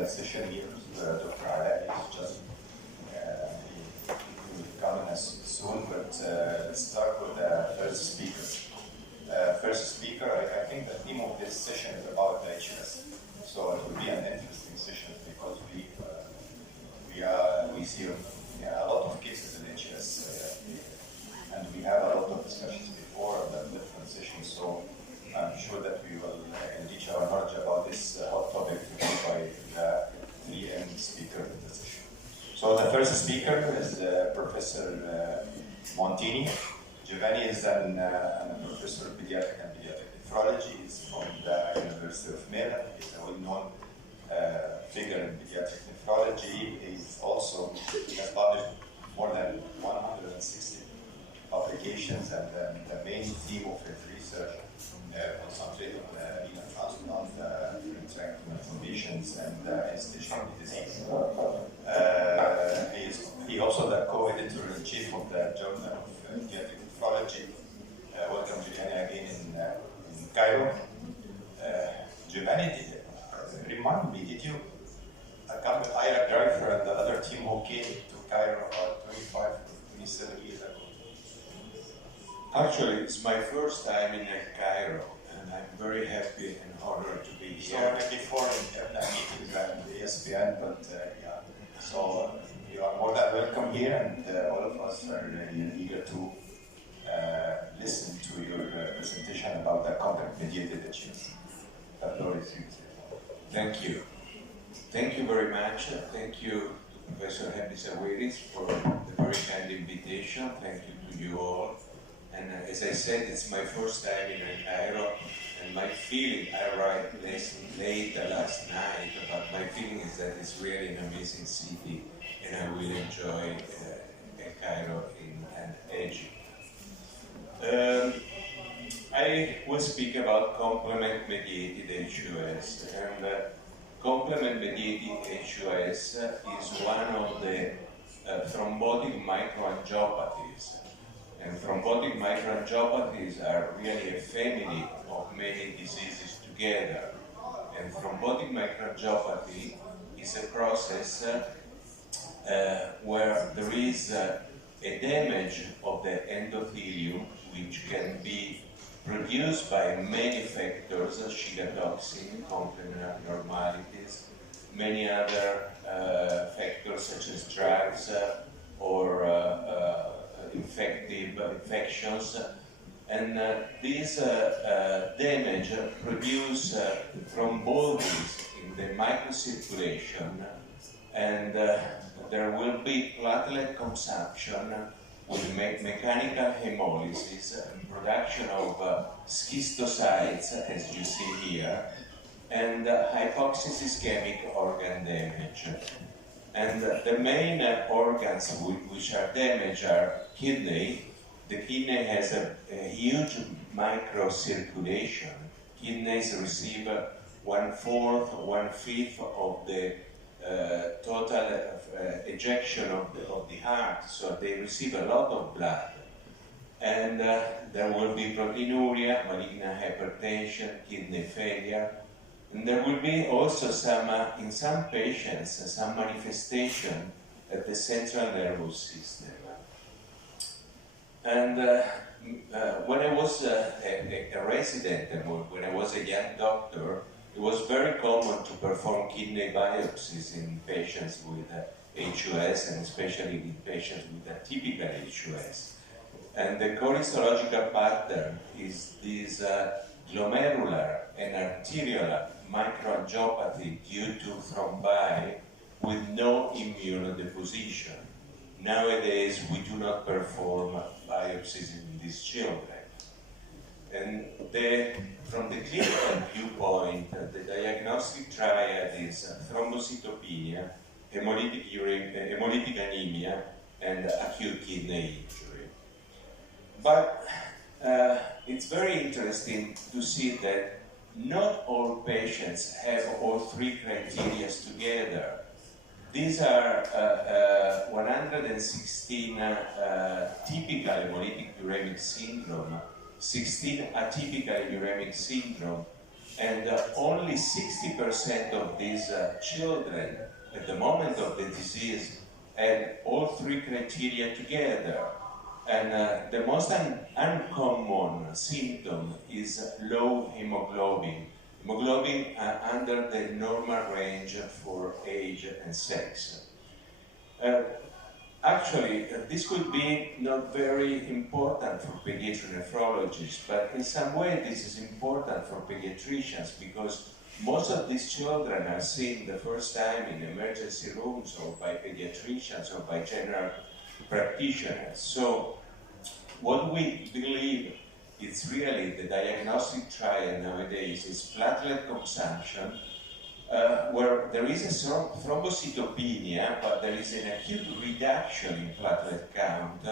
the session here. Dr. Alaa is just he will come in us soon, but let's start with the first speaker. First speaker, I think the theme of this session is about the HS. So it will be an interesting session because we see a lot of cases in HS, and we have a lot of discussions before on the different sessions. So I'm sure that we will enrich our knowledge about this hot topic by the 3M speaker in the session. So the first speaker is Professor Montini. Giovanni is a professor of pediatric and pediatric nephrology. He's from the University of Maryland. He's a well-known figure in pediatric nephrology. He has published more than 160 publications, and the main theme of his research concentrated on renal transplant, different malformations, and end-stage disease. He also the co-editor-in-chief of the Journal of Pediatric Nephrology. Welcome, Giovanni, again in Cairo. Giovanni, remind me, did you come with Ira Greifer and the other team who came to Cairo about 25, 27 years ago? Actually, it's my first time in Cairo, and I'm very happy and honored to be here. So before in meetings and ESPN, but yeah. So you are more than welcome here, and all of us are eager to listen to your presentation about the contact-mediated HS. The floor is yours. Thank you. Thank you very much. Thank you to Professor Happy Sawiris for the very kind invitation. Thank you to you all. And as I said, it's my first time in Cairo, and my feeling, I arrived late last night, but my feeling is that it's really an amazing city, and I will enjoy Cairo and Egypt. I will speak about complement-mediated HUS, and complement-mediated HUS is one of the thrombotic microangiopathies. And thrombotic microangiopathies are really a family of many diseases together. And thrombotic microangiopathy is a process where there is a damage of the endothelium, which can be produced by many factors, Shiga toxin, complement abnormalities, many other factors such as drugs or infections, and these damage produce thrombosis in the microcirculation, and there will be platelet consumption with mechanical hemolysis and production of schistocytes, as you see here, and hypoxia ischemic organ damage. And the main organs which are damaged are kidney. The kidney has a huge microcirculation. Kidneys receive 1/4, 1/5 of the total ejection of the heart, so they receive a lot of blood. And there will be proteinuria, malignant hypertension, kidney failure. And there will be also some, in some patients, some manifestation at the central nervous system. And when I was a resident, when I was a young doctor, it was very common to perform kidney biopsies in patients with HUS, and especially in patients with atypical HUS. And the core-histological pattern is this glomerular and arterial microangiopathy due to thrombi with no immunodeposition. Nowadays, we do not perform biopsies in these children. And from the clinical viewpoint, the diagnostic triad is thrombocytopenia, hemolytic anemia, and acute kidney injury. But it's very interesting to see that not all patients have all three criteria together. These are 116 typical hemolytic uremic syndrome, 16 atypical uremic syndrome, and only 60% of these children at the moment of the disease had all three criteria together. And the most uncommon symptom is low hemoglobin. Hemoglobin under the normal range for age and sex. Actually, this could be not very important for pediatric nephrologists, but in some way this is important for pediatricians because most of these children are seen the first time in emergency rooms or by pediatricians or by general practitioners. So what we believe is really the diagnostic trial nowadays is platelet consumption, where there is a thrombocytopenia, but there is an acute reduction in platelet count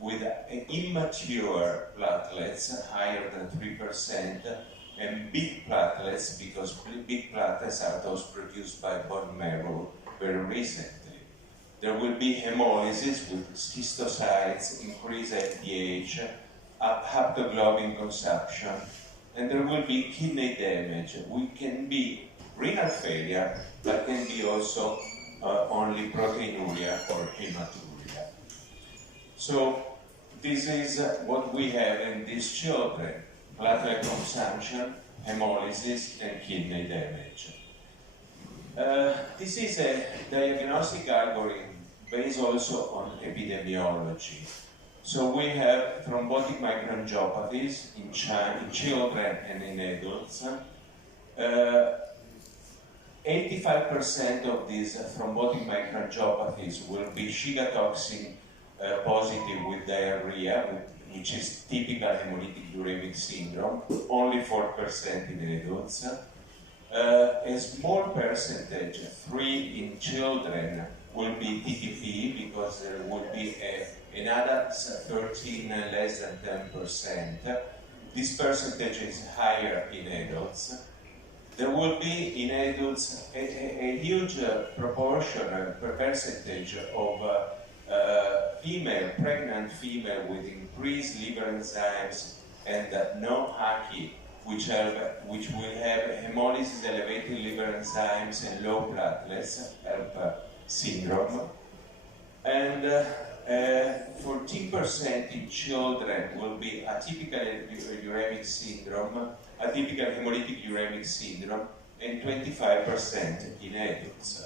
with immature platelets higher than 3%, and big platelets, because big platelets are those produced by bone marrow very recently. There will be hemolysis with schistocytes, increased LDH, haptoglobin consumption, and there will be kidney damage. We can be renal failure, but can be also only proteinuria or hematuria. So this is what we have in these children: platelet consumption, hemolysis, and kidney damage. This is a diagnostic algorithm based also on epidemiology. So we have thrombotic microangiopathies in children and in adults. 85% of these thrombotic microangiopathies will be Shiga toxin positive with diarrhea, which is typical hemolytic uremic syndrome, only 4% in adults. A small percentage, 3 in children, will be TTP because there will be another 13 less than 10%. This percentage is higher in adults. There will be in adults a huge proportion, percentage of pregnant female with increased liver enzymes and no HACI, which will have hemolysis, elevated liver enzymes, and low platelets, HELP syndrome. And 14% in children will be atypical uremic syndrome, atypical hemolytic uremic syndrome, and 25% in adults.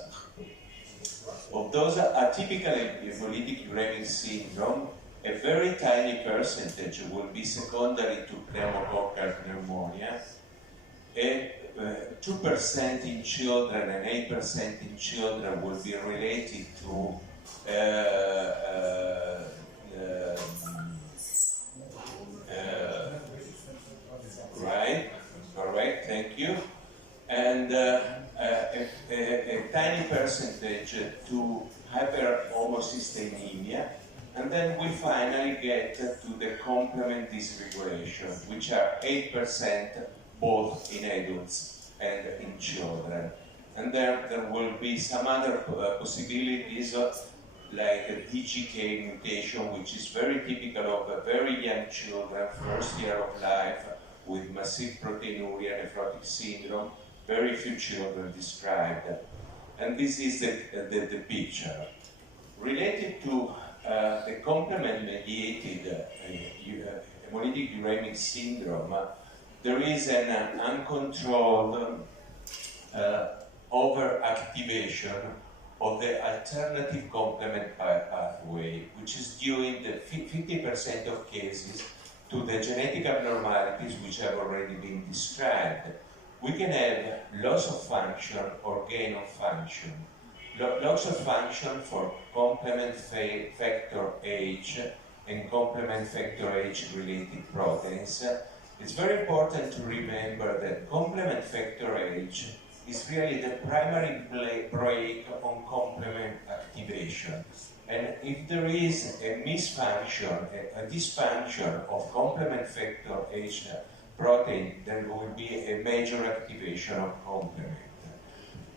Of those atypical hemolytic uremic syndrome, a very tiny percentage will be secondary to pneumococcal pneumonia, 2% in children and 8% in children will be related to right, correct, thank you, and a tiny percentage to hyperhomocysteinemia, and then we finally get to the complement dysregulation, which are 8% both in adults and in children. And there will be some other possibilities like a DGK mutation, which is very typical of very young children, first year of life, with massive proteinuria, nephrotic syndrome, very few children described. And this is the picture. Related to the complement-mediated hemolytic uremic syndrome, there is an uncontrolled overactivation of the alternative complement pathway, which is due in the 50% of cases to the genetic abnormalities which have already been described. We can have loss of function or gain of function. Loss of function for complement factor H and complement factor H related proteins. It's very important to remember that complement factor H is really the primary brake on complement activation. And if there is a misfunction, a dysfunction of complement factor H protein, there will be a major activation of complement.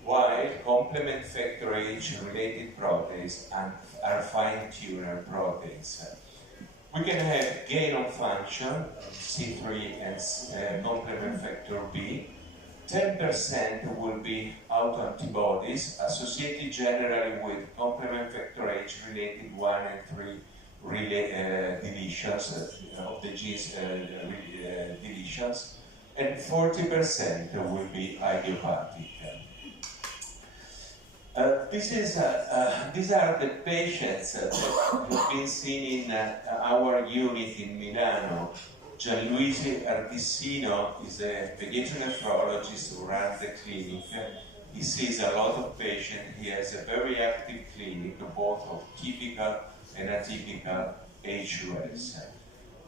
While complement factor H related proteins are fine-tuner proteins. We can have gain of function, C3 and complement factor B, 10% will be autoantibodies associated generally with complement factor H related 1 and 3 deletions of the genes deletions, and 40% will be idiopathic. These are the patients that have been seen in our unit in Milano. Gianluigi Ardissino is a pediatric nephrologist who runs the clinic. He sees a lot of patients. He has a very active clinic, both of typical and atypical HUS.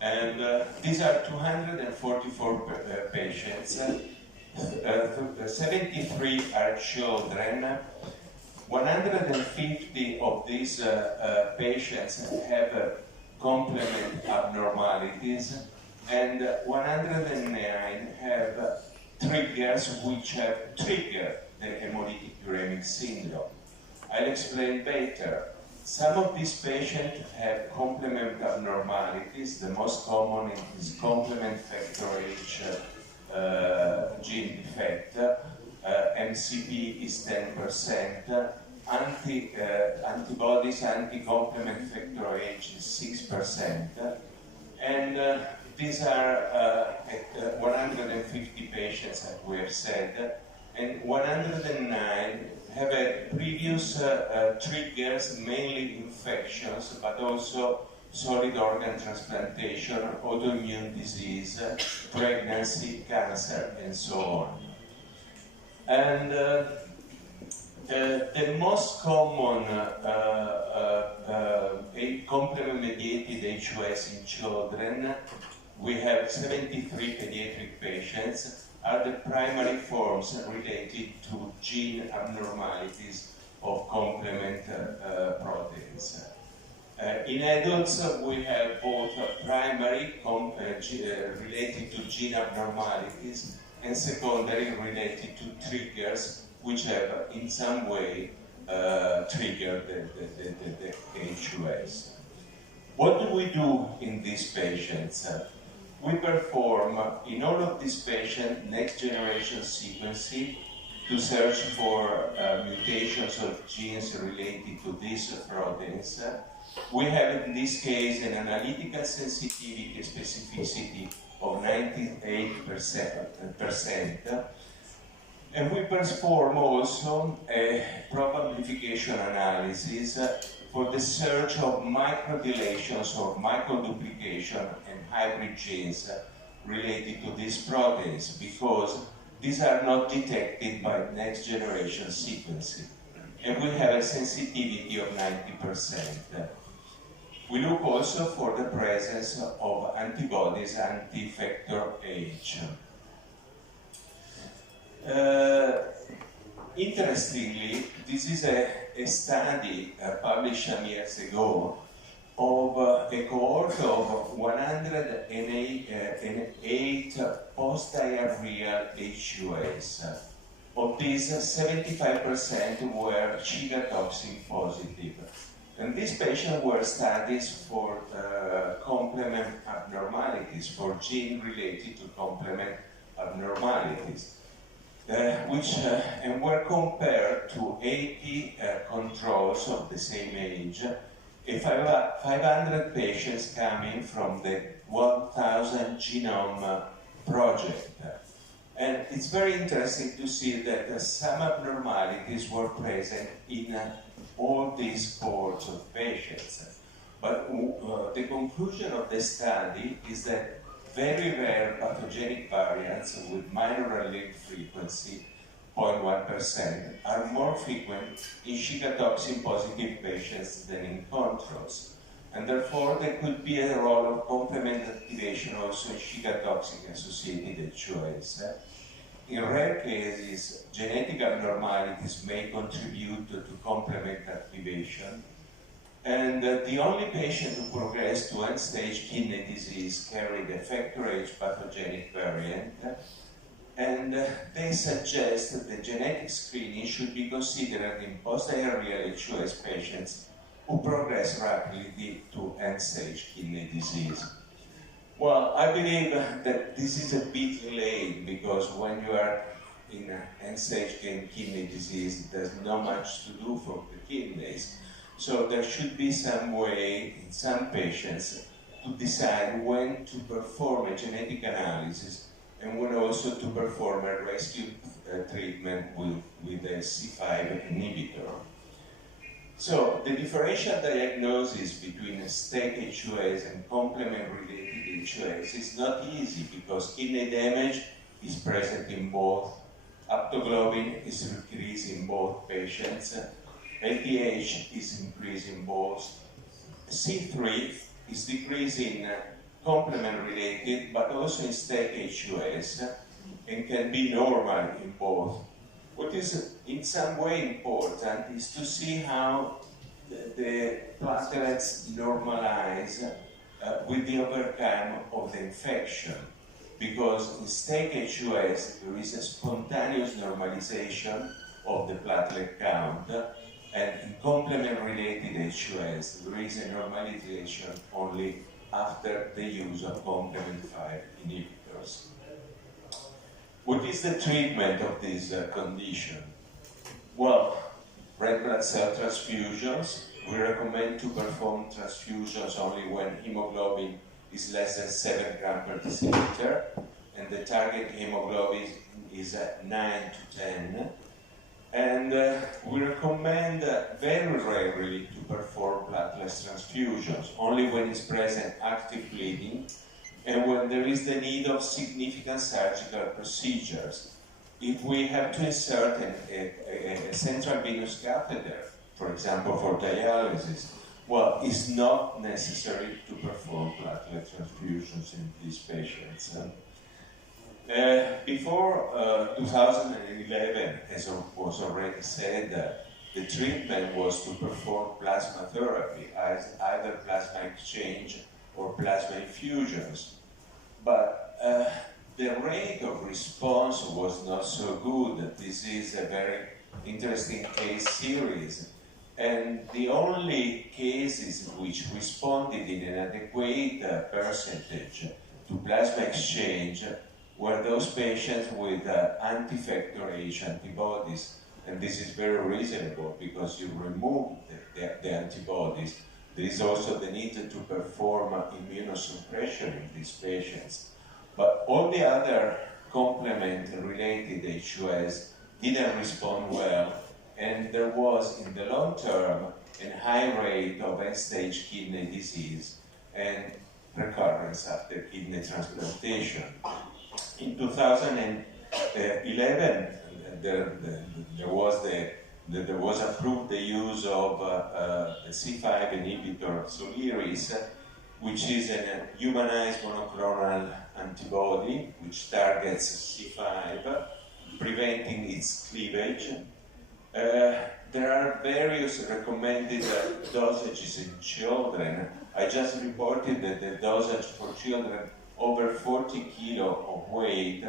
And these are 244 patients. 73 are children. 150 of these patients have complement abnormalities, and 109 have triggers which have triggered the hemolytic uremic syndrome. I'll explain later. Some of these patients have complement abnormalities. The most common is complement factor H gene defect. MCP is 10%. Antibodies, anti-complement factor H is 6%. And these are 150 patients, as we have said, and 109 have had previous triggers, mainly infections, but also solid organ transplantation, autoimmune disease, pregnancy, cancer, and so on. And the most common complement-mediated HUS in children, we have 73 pediatric patients, are the primary forms related to gene abnormalities of complement proteins. In adults, we have both primary related to gene abnormalities and secondary related to triggers which have in some way triggered the HUS. What do we do in these patients? We perform in all of these patients next generation sequencing to search for mutations of genes related to these proteins. We have in this case an analytical sensitivity specificity of 98%. And we perform also a probabilification analysis for the search of microdeletions or microduplication and hybrid genes related to these proteins, because these are not detected by next generation sequencing. And we have a sensitivity of 90%. We look also for the presence of antibodies anti-factor H. Interestingly, this is a study published some years ago of a cohort of 108 post-diarrheal HUS. Of these, 75% were Shiga toxin positive. And these patients were studies for complement abnormalities, for gene related to complement abnormalities. And were compared to 80 controls of the same age, 500 patients coming from the 1000 Genome Project. And it's very interesting to see that some abnormalities were present in all these cohorts of patients. But the conclusion of the study is that very rare pathogenic variants with minor allele frequency, 0.1%, are more frequent in Shiga toxin positive patients than in controls. And therefore, there could be a role of complement activation also in Shiga toxin associated HUS. In rare cases, genetic abnormalities may contribute to complement activation. And the only patient who progressed to end-stage kidney disease carried a factor H pathogenic variant. And they suggest that the genetic screening should be considered in post-diarrheal HUS patients who progress rapidly to end-stage kidney disease. Well, I believe that this is a bit late, because when you are in end-stage kidney disease. There's not much to do for the kidneys. So there should be some way in some patients to decide when to perform a genetic analysis and when also to perform a rescue treatment with a C5 inhibitor. So the differential diagnosis between STEC HUS and complement-related HUS is not easy because kidney damage is present in both, aptoglobin is increased in both patients, LDH is increased in both, C3 is decreasing complement-related but also in STEC HUS and can be normal in both. What is in some way important is to see how the platelets normalize with the overcome of the infection. Because in STEC HUS there is a spontaneous normalization of the platelet count, and in complement-related HUS there is a normalization only after the use of complement 5 inhibitors. What is the treatment of this condition? Well, red blood cell transfusions. We recommend to perform transfusions only when hemoglobin is less than 7 grams per deciliter, and the target hemoglobin is 9 to 10. And we recommend very rarely to perform platelet transfusions, only when is present active bleeding and when there is the need of significant surgical procedures. If we have to insert a central venous catheter, for example for dialysis, well, it's not necessary to perform platelet transfusions in these patients. Before 2011, as was already said, the treatment was to perform plasma therapy, either plasma exchange or plasma infusions. But the rate of response was not so good. This is a very interesting case series. And the only cases which responded in an adequate percentage to plasma exchange were those patients with anti-factor H antibodies. And this is very reasonable because you remove the antibodies. There is also the need to perform immunosuppression in these patients. But all the other complement-related HUS didn't respond well, and there was, in the long term, a high rate of end-stage kidney disease and recurrence after kidney transplantation. In 2011, there was approved the use of a C5 inhibitor, Soliris, which is a humanized monoclonal antibody which targets C5, preventing its cleavage. There are various recommended dosages in children. I just reported that the dosage for children over 40 kilo of weight.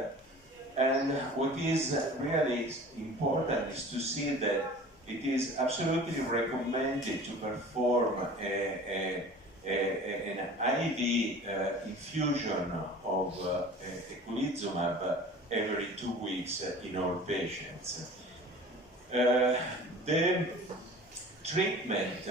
And what is really important is to see that it is absolutely recommended to perform an IV infusion of eculizumab every 2 weeks in all patients. The treatment,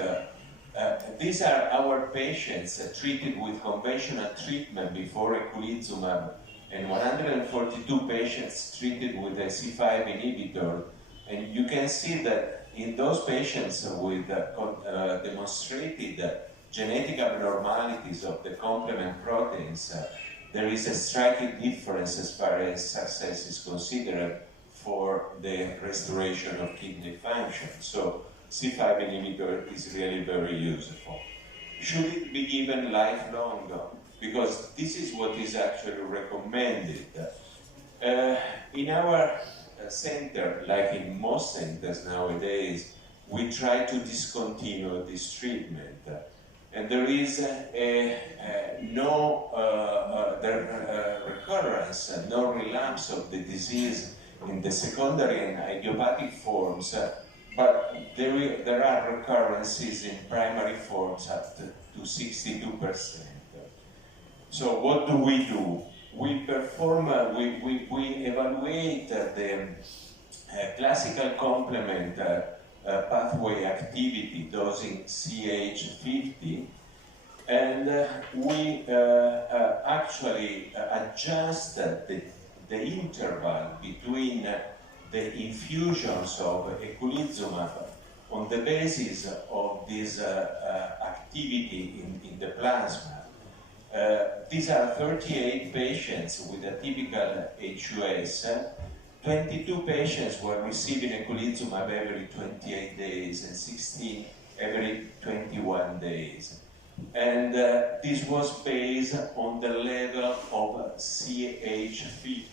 these are our patients treated with conventional treatment before eculizumab, and 142 patients treated with a C5 inhibitor. And you can see that in those patients with demonstrated genetic abnormalities of the complement proteins, there is a striking difference as far as success is considered for the restoration of kidney function. So C5 inhibitor is really very useful. Should it be given lifelong? Because this is what is actually recommended. In our center, like in most centers nowadays, we try to discontinue this treatment. And there is no recurrence, no relapse of the disease in the secondary and idiopathic forms, but there are recurrences in primary forms up to 62%. So what do we do? we evaluate the classical complement pathway activity dosing CH50, and we actually adjust the interval between the infusions of eculizumab on the basis of this activity in the plasma. These are 38 patients with a typical HUS. 22 patients were receiving eculizumab every 28 days and 16 every 21 days. And this was based on the level of CH50.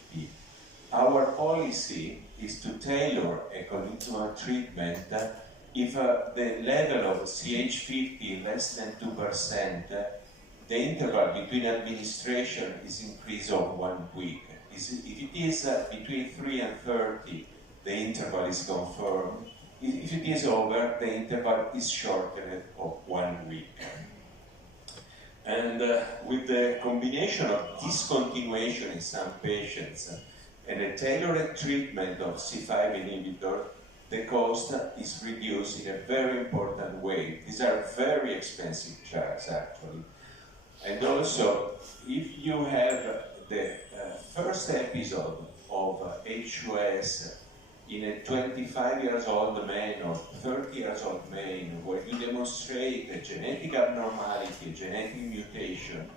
Our policy is to tailor eculizumab treatment if the level of CH50 less than 2%, the interval between administration is increased of 1 week. If it is between 3 and 30, the interval is confirmed. If it is over, the interval is shortened of 1 week. And with the combination of discontinuation in some patients and a tailored treatment of C5 inhibitor, the cost is reduced in a very important way. These are very expensive drugs, actually. And also, if you have the first episode of HUS in a 25 years old man or 30 years old man, where you demonstrate a genetic abnormality, a genetic mutation,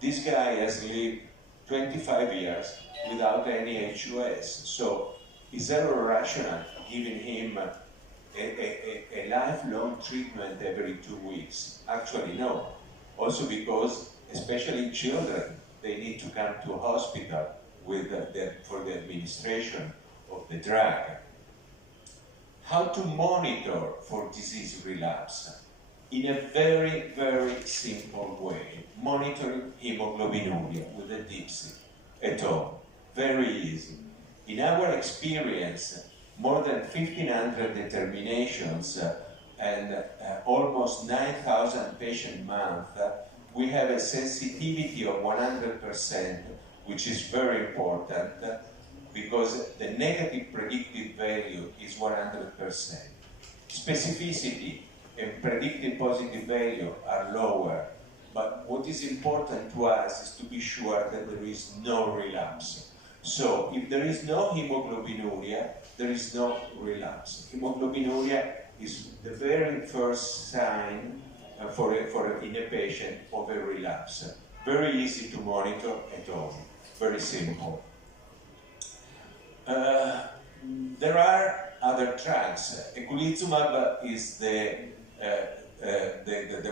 this guy has lived 25 years without any HUS. So is there a rationale giving him a lifelong treatment every 2 weeks? Actually, no. Also because, especially children, they need to come to a hospital with for the administration of the drug. How to monitor for disease relapse? In a very, very simple way. Monitoring hemoglobinuria with a dipstick at home. Very easy. In our experience, more than 1,500 determinations and almost 9,000 patient months, we have a sensitivity of 100%, which is very important because the negative predictive value is 100%. Specificity and predictive positive value are lower, but what is important to us is to be sure that there is no relapse. So if there is no hemoglobinuria, there is no relapse. Hemoglobinuria is the very first sign in a patient of a relapse. Very easy to monitor at home. Very simple. There are other drugs. Eculizumab is the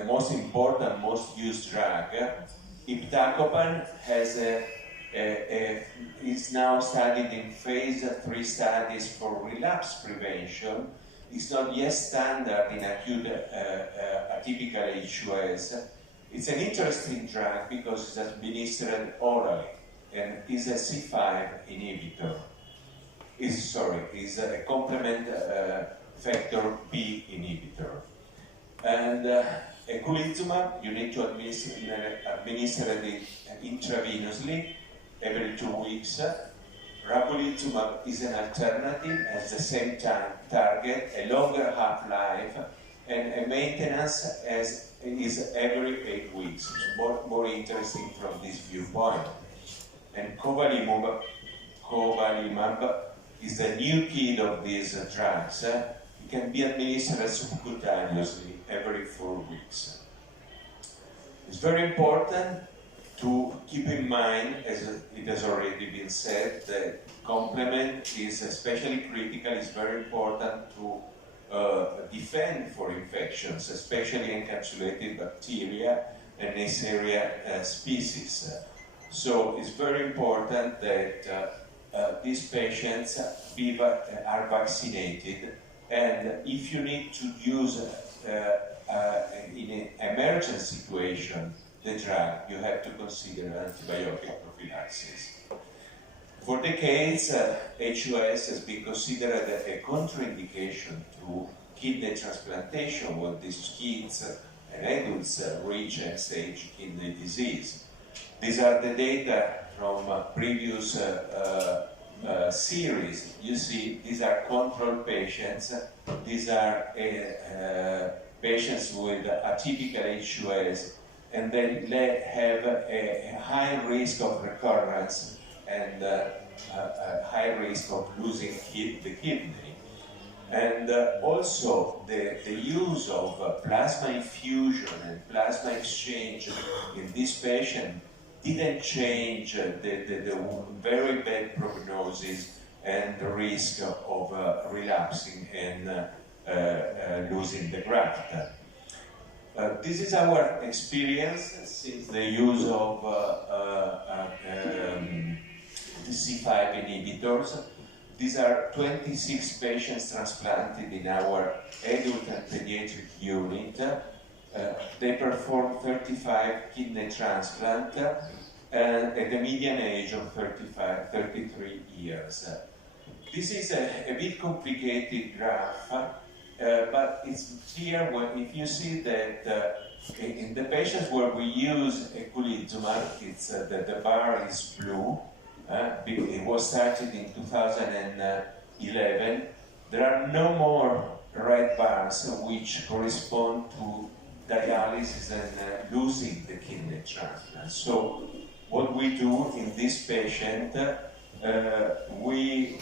most important, most used drug. Iptacopan is now studied in phase 3 studies for relapse prevention. It's not yet standard in acute atypical HUS. It's an interesting drug because it's administered orally and is a C5 inhibitor. Is a complement factor B inhibitor. And eculizumab, you need to administer it intravenously every 2 weeks. Ravulizumab is an alternative, has the same target, a longer half-life, and a maintenance is every 8 weeks. More interesting from this viewpoint. And covalimab is the new kid of these drugs. It can be administered subcutaneously every 4 weeks. It's very important to keep in mind, as it has already been said, that complement is especially critical. It's very important to defend for infections, especially encapsulated bacteria and Neisseria species. So it's very important that these patients are vaccinated, and if you need to use in an emergency situation the drug, you have to consider antibiotic prophylaxis. For decades, HUS has been considered a contraindication to kidney transplantation when these kids and adults reach end-stage kidney disease. These are the data from previous series. You see, these are control patients. These are patients with atypical HUS, and they have a high risk of recurrence and a high risk of losing the kidney. And also the use of plasma infusion and plasma exchange in this patient didn't change the very bad prognosis and the risk of relapsing and losing the graft. This is our experience since the use of the C5 inhibitors. These are 26 patients transplanted in our adult and pediatric unit. They performed 35 kidney transplants at a median age of 33 years. This is a bit complicated graph, but it's clear if you see that in the patients where we use eculizumab, the bar is blue. It was started in 2011. There are no more red bars which correspond to dialysis and losing the kidney transplant. So what we do in this patient, we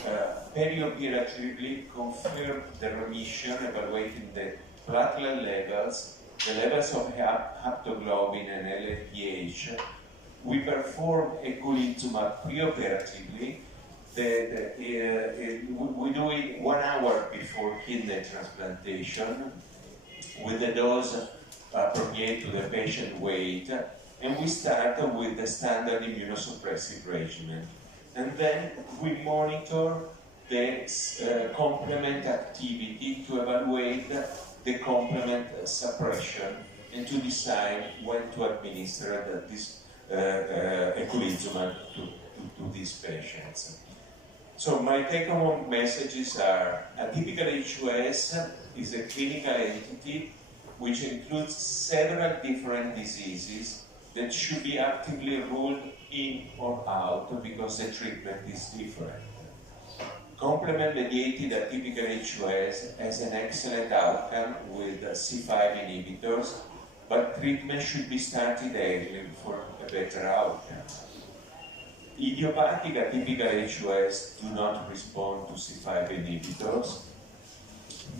perioperatively confirm the remission, evaluating the platelet levels, the levels of haptoglobin and LFPH. We perform eculizumab preoperatively. We do it 1 hour before kidney transplantation with the dose appropriate to the patient weight, and we start with the standard immunosuppressive regimen. And then we monitor the complement activity to evaluate the complement suppression and to decide when to administer this eculizumab to these patients. So my take-home messages are: atypical HUS is a clinical entity which includes several different diseases that should be actively ruled in or out because the treatment is different. Complement-mediated atypical HUS has an excellent outcome with C5 inhibitors, but treatment should be started early for a better outcome. Idiopathic atypical HUS do not respond to C5 inhibitors.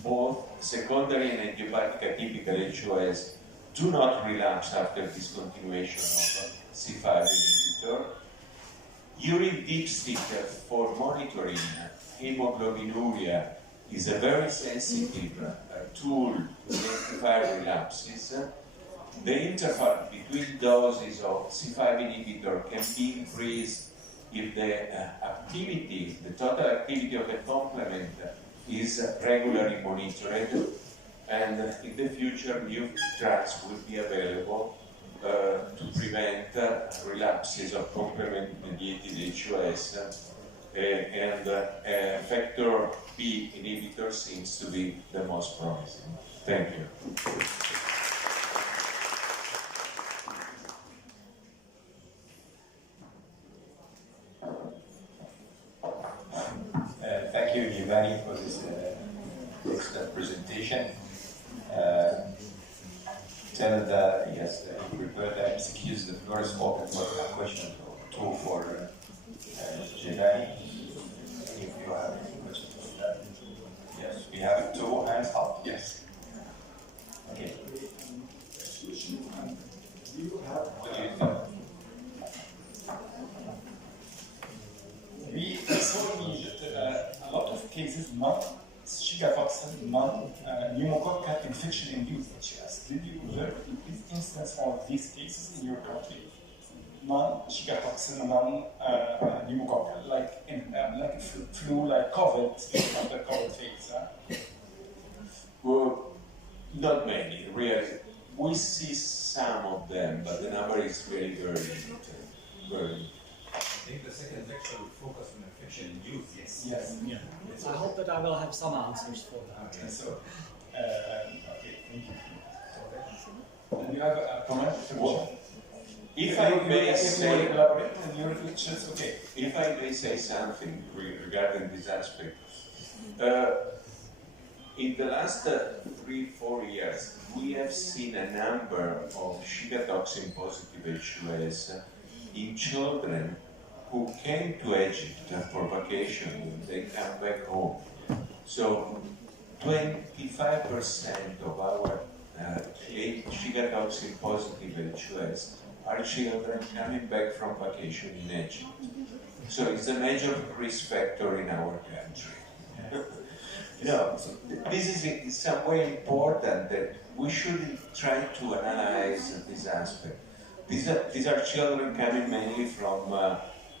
Both secondary and idiopathic atypical HUS do not relapse after discontinuation of C5 inhibitor. Urine dipstick for monitoring hemoglobinuria is a very sensitive tool to identify relapses. The interval between doses of C5 inhibitor can be increased if the activity, the total activity of the complement is regularly monitored, and in the future new drugs will be available to prevent relapses of complement-mediated HUS, and factor B inhibitor seems to be the most promising. Thank you. Thank you, Giovanni, for this excellent presentation. Tell that, yes, you prepared the MCQs. The floor is open for a question or two for Giovanni. If you have any questions for that. Yes, we have 2 hands up. Yes. Okay. What do you think? We saw a lot of cases, non-shigafoxin, non-pneumococcal infection-induced HUS. Did you observe this instance of these cases in your country? Non-shigafoxin, non-pneumococcal, like flu, like COVID, after COVID phase. Well, not many, really. We see some of them, but the number is really very limited. I think the second lecture will focus on infection-induced. Yes. Yeah. I hope that I will have some answers for that. Okay, so, okay, thank you. And you have a comment? If I may say, elaborate in your lectures, okay. if I may say something regarding this aspect, in the last 3-4 years, we have seen a number of Shiga toxin positive HUS in children who came to Egypt for vacation when they come back home. So 25% of our Shiga toxin positive HUS are children coming back from vacation in Egypt. So it's a major risk factor in our country. So this is in some way important that we should try to analyze this aspect. These are children coming mainly from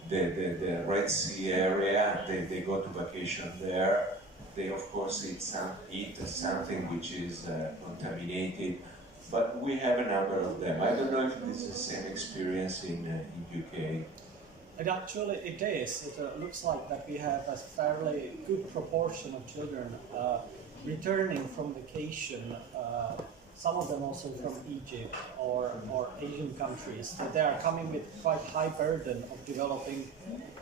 the Red Sea area. They go to vacation there. They of course eat something which is contaminated. But we have a number of them. I don't know if this is the same experience in UK. It actually it is. It looks like that we have a fairly good proportion of children returning from vacation. Some of them also from Egypt or Asian countries. That they are coming with quite high burden of developing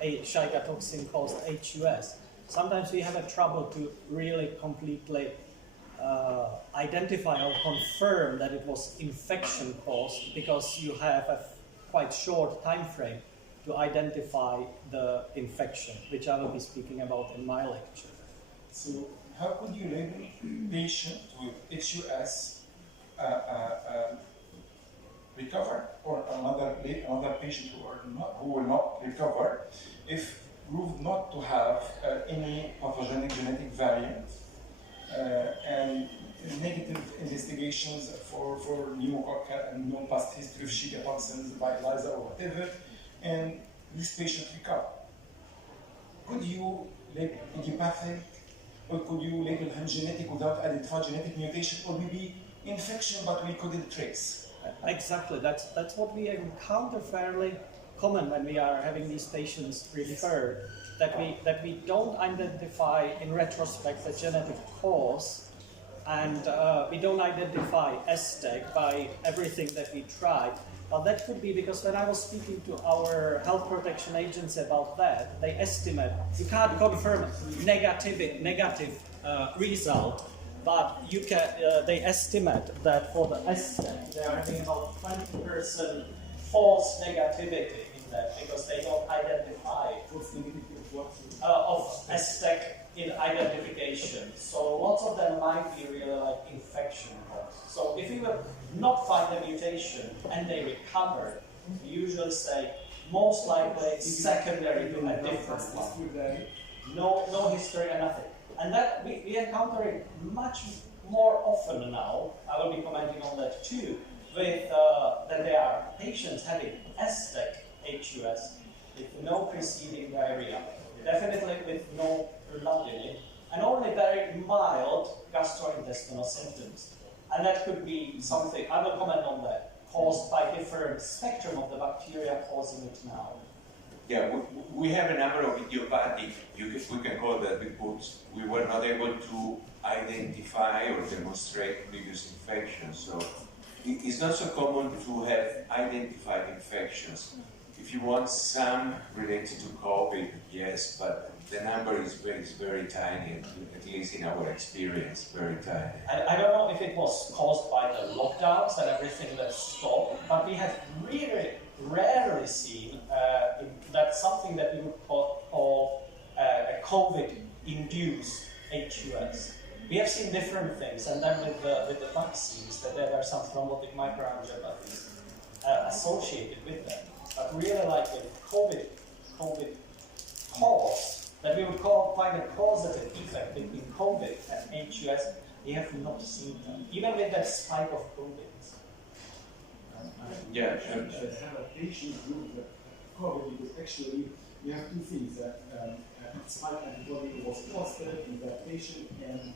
a Shiga toxin called HUS. Sometimes we have a trouble to really completely identify or confirm that it was infection caused because you have a quite short time frame to identify the infection, which I will be speaking about in my lecture. So how could you label patient with HUS recover or another patient who will not recover if proved not to have any pathogenic genetic variant and negative investigations for pneumococcal and no past history of Shiga toxins by ELISA or whatever, and this patient recover? Could you label idiopathic, or could you label him genetic without identifying genetic mutation, or maybe infection but we couldn't trace? Exactly, that's what we encounter fairly common when we are having these patients referred, that we don't identify in retrospect the genetic cause, and we don't identify STEC by everything that we tried. But that could be because when I was speaking to our health protection agency about that, they estimate, you can't confirm negative result, but you can. They estimate that for the STEC, they are having about 20% false negativity in that because they don't identify of STEC in identification. So lots of them might be really like infection caused. So if you will not find the mutation and they recover, we usually say most likely secondary to a different one. No history and nothing. And that we encounter it much more often now. I will be commenting on that too, with that there are patients having STEC HUS with no preceding diarrhea, definitely with no blood in it, and only very mild gastrointestinal symptoms. And that could be something, I will comment on that, caused by different spectrum of the bacteria causing it now. Yeah, we have a number of idiopathic, we can call that, because we were not able to identify or demonstrate previous infections. So it's not so common to have identified infections. If you want some related to COVID, yes, but the number is very tiny, at least in our experience, very tiny. I don't know if it was caused by the lockdowns and everything that stopped, but we have really rarely seen that something that we would call a COVID-induced HUS. We have seen different things, and then with the vaccines, that there were some thrombotic microangiopathies associated with them. But really, like with COVID cause, that we would find a causative effect between COVID and HUS, we have not seen them, even with that spike of COVID. Yeah, sure. Have a patient with COVID, because actually you have two things, that spike antibody was positive in that patient, and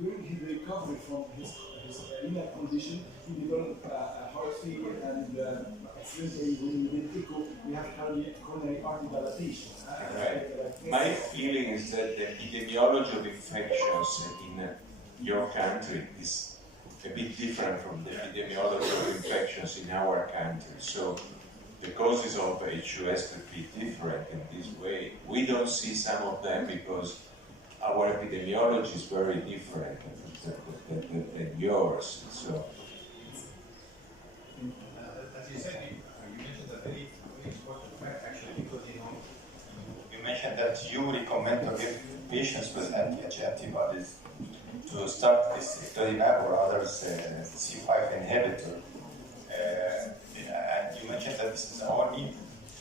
during his recovery from his renal condition, he developed heart failure, and accidentally when we did echo, we have coronary artery dilatation. Right. My feeling is that the epidemiology of infections in your country is a bit different from the epidemiology of infections in our country. So the causes of HUS could be different in this way. We don't see some of them because our epidemiology is very different than yours. So, as you said, you mentioned a very important fact actually, because You mentioned that you recommend to give patients with anti-H antibodies to start this ectorinab or others C5 inhibitor. And you mentioned that this is the only,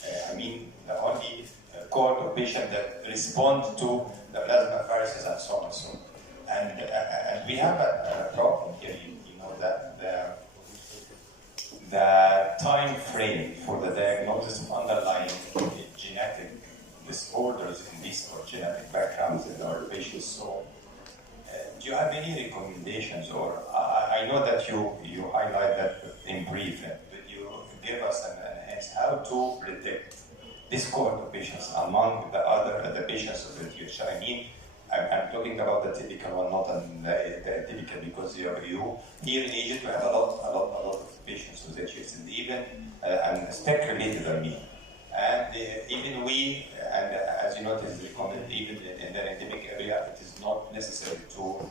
the only cohort of patients that respond to the plasmapheresis and so on and so on. And we have a problem here, you know, that the time frame for the diagnosis of underlying genetic disorders in these or genetic backgrounds in our patients. So, do you have any recommendations, or I know that you highlight that in brief, but you give us an hint how to predict this cohort of patients among the patients with the future. I mean, I'm talking about the typical one, not the atypical, because you here in Egypt we have a lot of patients with HS, and even and STEC related, I mean. And even we, and as you know, it is recommended even in the endemic area, it is not necessary to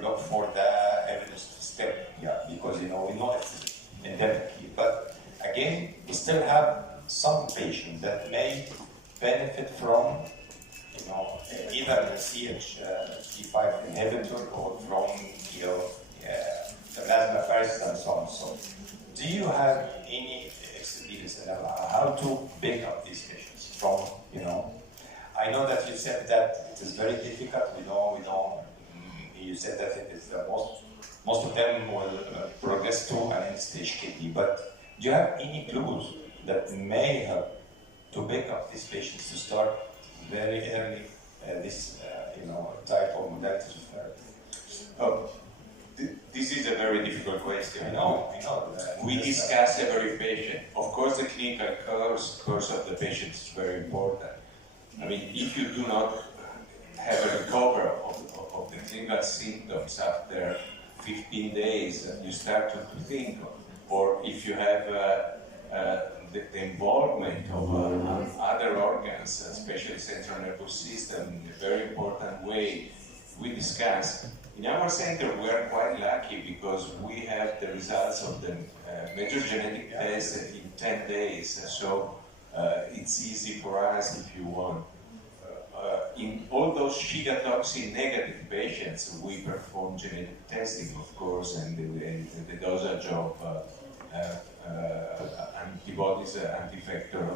look for the evidence to step, because we know it's endemic. But again, we still have some patients that may benefit from, either the CH3 inhibitor or from, the plasmapheresis and so on. So, do you have any experience in how to pick up these patients from, I know that you said that it is very difficult. You said that it is the most of them will progress to an end-stage kidney. But do you have any clues that may help to pick up these patients to start very early this type of modalities of therapy? This is a very difficult question. I know. We discuss every patient. Of course, the clinical course of the patient is very important. I mean, if you do not have a recovery of the clinical symptoms after 15 days, you start to think, or if you have the involvement of other organs, especially central nervous system, in a very important way, we discuss. In our center, we are quite lucky because we have the results of the major genetic test in 10 days. So it's easy for us if you want. In all those Shiga toxin negative patients, we perform genetic testing, of course, and the dosage of antibodies, anti-factor,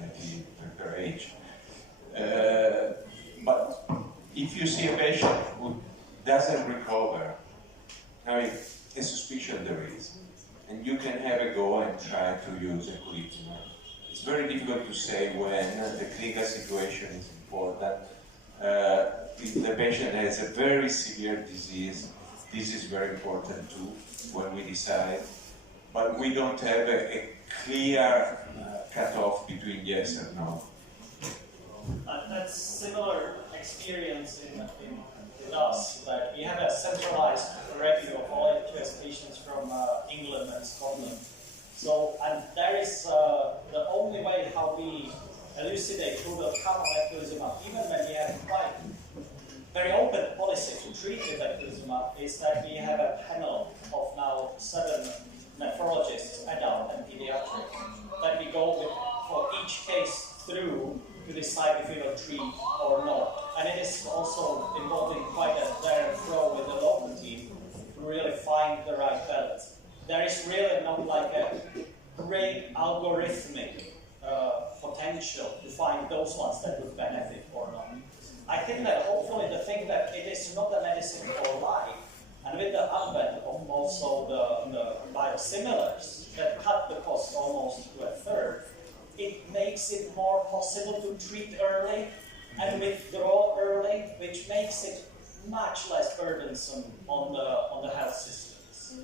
anti-factor H. But if you see a patient who doesn't recover, I mean, a suspicion there is, and you can have a go and try to use eculizumab. It's very difficult to say when the clinical situation is important. If the patient has a very severe disease, this is very important too when we decide. But we don't have a clear cutoff between yes and no. That's similar experience with us. That we have a centralized review of all HS patients from England and Scotland. So, and there is the only way how we elucidate who will come on eculizumab, even when we have quite very open policy to treat with eculizumab, is that we have a panel of now 7 nephrologists, adult and pediatric, that we go with for each case through to decide if we will treat or not. And it is also involving quite a there and fro with the local team to really find the right balance. There is really not like a great algorithmic potential to find those ones that would benefit or not. I think that hopefully the thing that it is not a medicine for life, and with the advent of also the biosimilars that cut the cost almost to a third, it makes it more possible to treat early and withdraw early, which makes it much less burdensome on the health systems.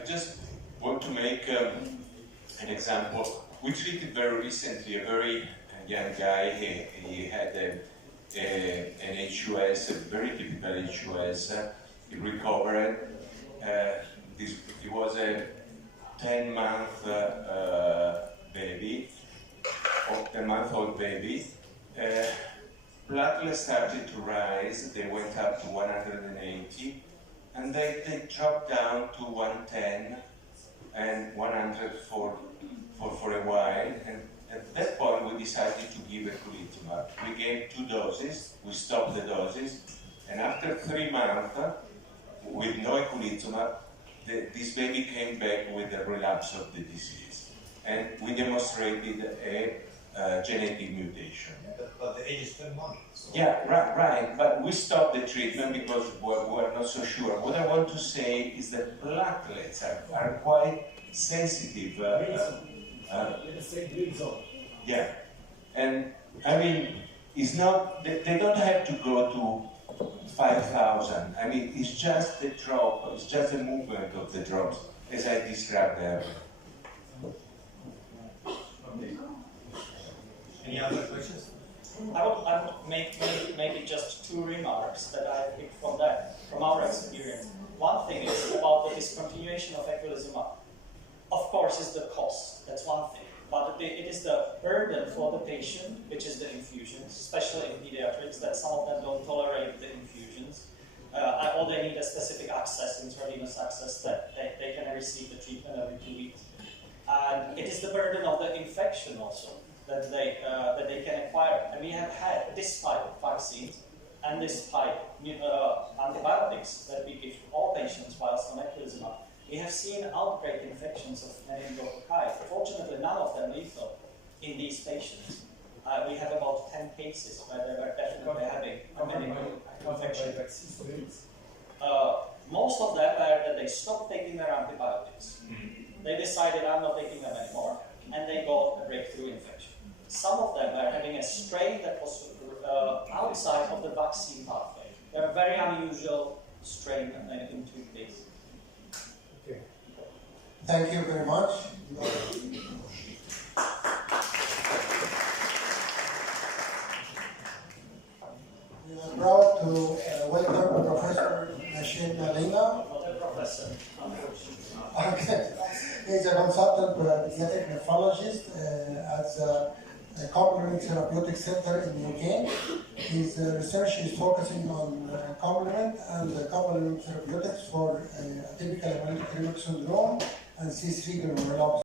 I just want to make an example. We treated very recently a very young guy. He had an HUS, a very typical HUS, he recovered. He was a 10-month baby, or 10-month-old baby. Platelets started to rise. They went up to 180, and they dropped down to 110 and 100 for a while. And at that point, we decided to give eculizumab. We gave 2 doses. We stopped the doses, and after 3 months, with no eculizumab, this baby came back with a relapse of the disease, and we demonstrated a genetic mutation. But the age is 10 months. So. Yeah, right. But we stopped the treatment because we're not so sure. What I want to say is that platelets are quite sensitive. Yeah, and I mean, it's not. They don't have to go to 5,000. I mean, it's just the drop. It's just the movement of the drops, as I described earlier. Okay. Any other questions? I would make maybe just 2 remarks that I picked from our experience. One thing is about the discontinuation of eculizumab. Of course, is the cost. That's one thing. But it is the burden for the patient, which is the infusions, especially in pediatrics, that some of them don't tolerate the infusions. Or they need a specific access, intravenous access, that they can receive the treatment every 2 weeks. And it is the burden of the infection also that they can acquire. And we have had, despite vaccines and despite antibiotics that we give to all patients whilst on eculizumab, we have seen outbreak infections of meningococci. Fortunately, none of them lethal in these patients. We have about 10 cases where they were definitely having a meningococcal infection. Most of them were that they stopped taking their antibiotics. They decided, I'm not taking them anymore, and they got a breakthrough infection. Some of them were having a strain that was outside of the vaccine pathway. They're a very unusual strain in 2 cases. Okay. Thank you very much. We are proud to welcome Professor Nashin Alina. Not a professor, unfortunately. Okay. He's a consultant pediatric nephrologist at the Complement Therapeutic Center in the UK. His research is focusing on complement and complement therapeutics for atypical hemolytic uremic syndrome and C3 glomerulopathy.